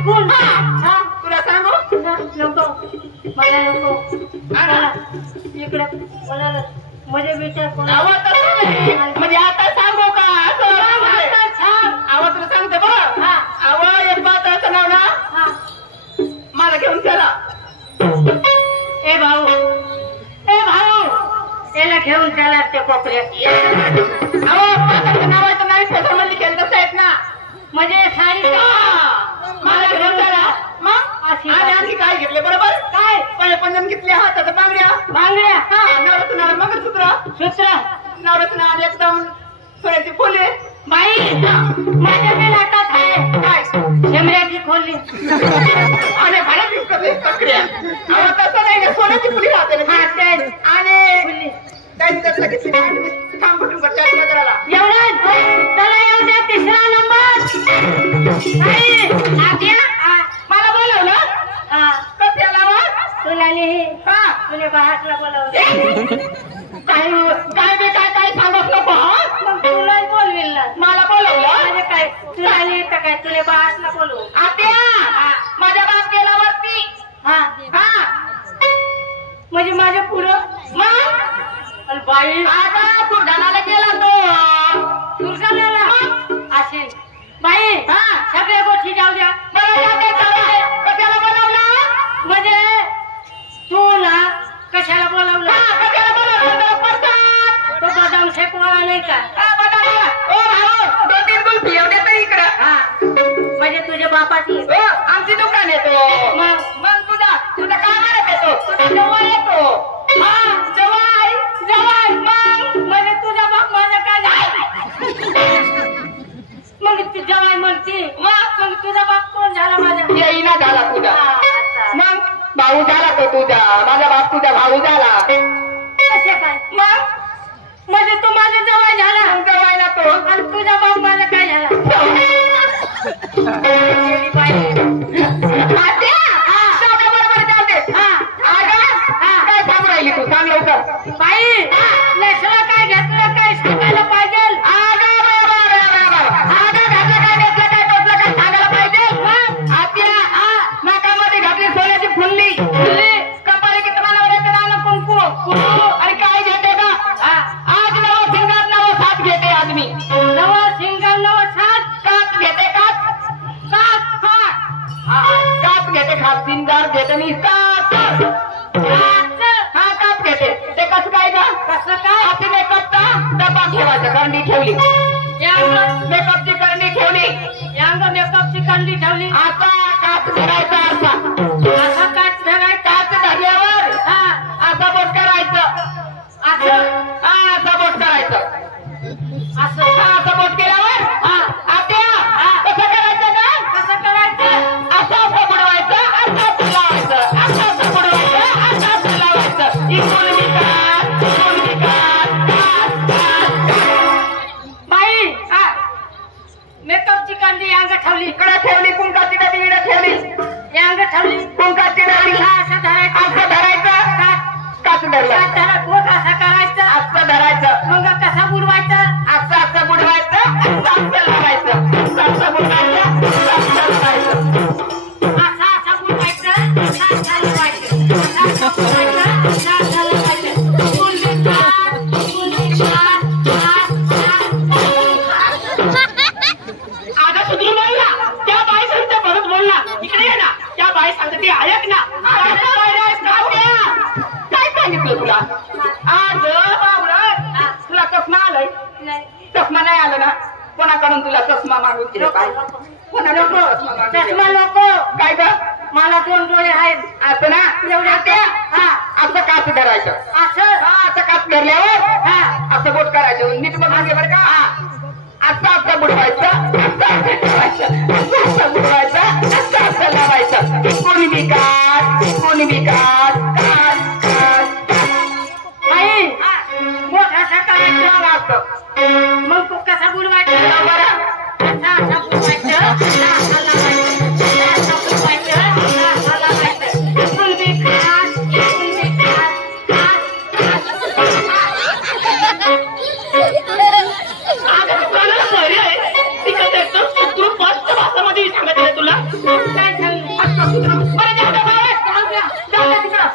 शिकून तुला सांगू नको मला नको इकडे मला म्हणजे विचार म्हणजे आता सांगू का तुला सांगते बघ एक बात असं नाव ना मला घेऊन चला ए भाऊ त्याला घेऊन चला ते कोपऱ्यात नावाचं नाही स्वतःमध्ये केलं आहेत ना म्हणजे साडी मला घेऊन चला मग आणखी काय घेतले बरोबर काय पहिले पंजन घेतले हातात बांगड्या नवरत्न मंगळसूत्र नवरत्न एकदम सोन्याची फुले बाई माझ्या मी नाकात आहे काय शेमऱ्याची खोली आणि भाड्या दिसते तक्रिया तसं नाही ना सोन्याची फुली राहते आणि त्यांनी घेतली थांब फुटून करायला एवढा चला येऊ द्या तिसरा नंबर मला बोलवलं कशाला तुला तुला बाहेरला बोलवलं काय सांगत नको मग तुलाच बोलवेल ना मला बोलवलं म्हणजे काय तुला तर काय तुला बाहेरला बोलवू आत्या माझ्या बाप गेला वरती म्हणजे माझ्या पुढं मग बाई आता सुरडाणाला गेला तो सुरडाणाला असेल बाई सगळ्या गोष्टी जाऊ द्या कशाला बोलावलं म्हणजे तू ना कशाला बोलावलं तो बदाम शेकवाला नाही का म्हणजे तुझ्या बापाची आमची दुकान येतो मग तुझा काय म्हणत येतो जवळ येतो जवाय मग म्हणजे तुझा बाप माझा काय मग ती जवाय म्हणती मग तुझा बाप कोण झाला माझा येईना झाला तुझा मग भाऊ झाला तो तुझा माझा बाप तुझा भाऊ झाला कसे काय मग म्हणजे तू माझा जवाय झाला जवाय ना तो आणि तुझा बाप माझा काय झाला तू सांग लवकर बाई लेसला काय घेतलं काय सांगायला पाहिजे सांगायला पाहिजे नाकामध्ये घातली सोन्याची फुल्ली कपाळी किती मानावर नाव कुंकू आणि काय घेते का आज नवं सिंगार नवं साथ घेते आज मी नवं सिंगार नवं साथ काच घेते काच घेते खास सिंगार घेते नि ते कसं काय का कसं काय आपली मेकअपचा डबा ठेवायचा करंडी ठेवली मेकअपची करंडी ठेवली मेकअपची करंडी ठेवली आता काच धरायचा असा काच धरायचा काच धरल्यावर असा बोट करायचं असं असं बोट करायचं असं असं बोट केल्यावर आत्या कसं करायचं का कसं करायचं असं असं बुडवायचं असं असं लावायचं असं असं बुडवायचं असं असं लावायचं बाई मेकअपची कांडी अंग ठेवली इकडे ठेवली कुंकाची डबी इकडे ठेवली अंग ठेवली कुंकाची डबी असं धरायचं काच धरला बोट असं करायचं असं धरायचं मग कसं बुडवायचं असं असं बुडवायचं असं असं लावायचं असं बुडवायचं असं लावायचं असं असं बुडवायचं असं असं लावायचं असं असं बुडवायचं असं असं लावायचं आता सुधरू बोलला त्या बाई सांगते परत बोलला इकडे ये ना त्या बाई सांगते ती ऐक ना काय सांगितलं तुला आज तुला चष्मा आलाय चष्मा नाही आला ना कोणाकडून तुला चष्मा मागून दिला काय चष्मा नको काय ग मला 2 डोळे आहेत असं ना एवढ्या त्या असं काच धरायचं असं असं काच धरल्यावर असं बोट करायचं नीट बघ मागे बरं का असं असं बुडवायचं असं असं ठेवायचं असं असं बुडवायचं असं असं लावायचं कोणी बी काच बाई मोठा असा करायचं वाटतं मग तू कसा बुडवायचा बरं असा असा बुडवायचं असं असं लावायचं असं बुडवायचं असं लावायचं कोणी बी काच तुला काय सांगू बरं जाऊ दे बाबा, जाऊ दे तिकडं.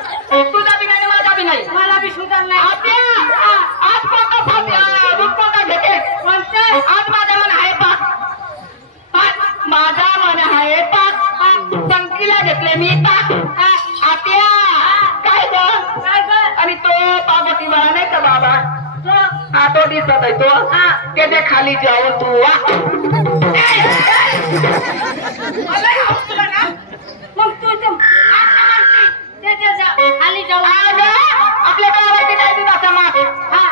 तुझा बी नाही माझा बी नाही. मला बी सुधार नाही आज कोणता फाट्या दूध कोणता घेते कोणतं आज माझा मन आहे पाच माझा मन आहे पाच संकीला घेतले मी पाच आत्या काय ग काय कर आणि तो पार्वती बाळा नाही का बाबा तो हा तो दिसत आहे तो त्याच्या खाली जाऊन तू मग तू त्याच्या खाली जाऊ आपल्या गावाची नाही दुधाचा माग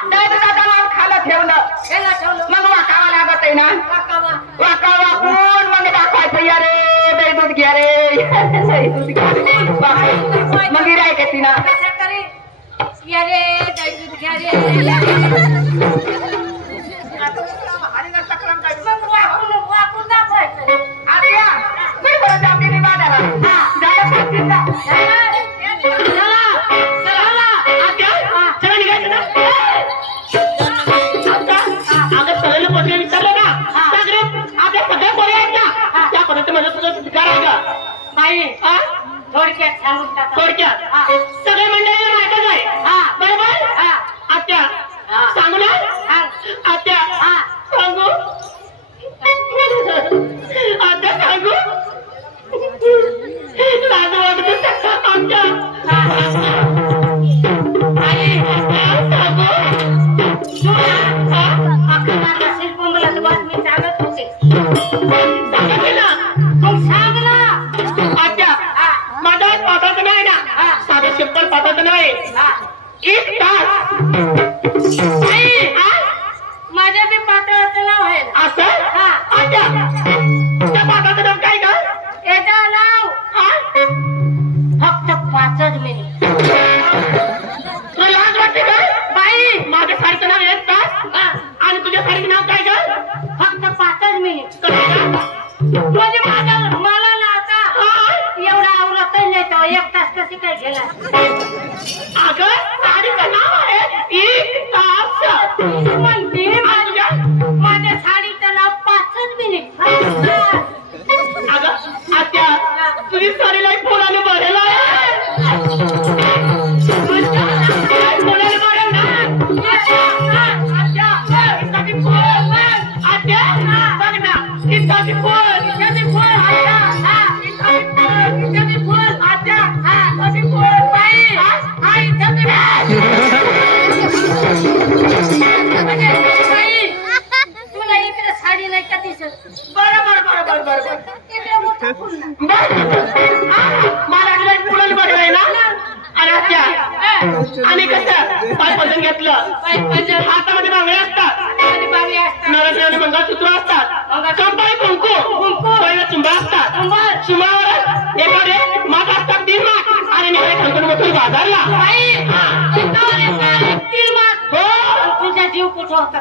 नाही दुधाचा माग खाला ठेवलं त्याला ठेवलं मग वाकावं लागत आहे ना काकावा वाका वाकून मग दाखवायचं या रे दही दूध घ्या रे दही दूध घ्या रे मग गिराय का तिला कसं करे या रे दही दूध घ्या रे मग वाकून दाखवायचं आत्या नाही बरं जाते मी बाजारात जायला पाहिजे ना. चला निघायचं ना अगं सगळ्यांना पोचले विचारलं ना सगळे आपल्या सगळ्या पोरी आहेत ना त्या कोणाचं माझं तुझं विचार आहे का बाई थोडक्यात सांगून टाका थोडक्यात सगळे मंडळी माहितच आहे बरोबर आत्या सांगू ना आत्या सांगू आत्या सांगू लाज वाटत आमच्या बातमी सांगत होते माझा पाठाचं नाही ना साधं सिंपल पाठाचं नाही एक तास माझ्या बी पात्राचं नाव आहे असं त्या पाठाचं नाव काय का याचं नाव फक्त 5 मिनिट तुला लाज वाटते का बाई माझ्या साडीचं नाव एक तास आणि तुझ्या साडीचं नाव काय का फक्त 5 मिनिट म्हणजे मला ना आता एवढा आवडत नाही तो 1 तास कशी काय गेला अगं साडीचं नाव आहे एक तास म्हणते माझ्या साडीचं नाव 5 मिनिट अगं आत्या तुझी साडीला फुलाने भरेल तुला इकडे साडी नाही का दिसत बरोबर इकडे मोठा फुल मला फुलाने भरलंय ना आणि आत्या आणि कसं पाय पजन घेतलं हातामध्ये बांगड्या असतात नवरदेवाने मंगळसूत्र असतात कंपाळी कुंकू पहिला चिंबा असतात चिंबावर एखादे माठ असतात 3 माठ आणि निघाले खंडून बसून बाजारला तुझा जीव कुठं होता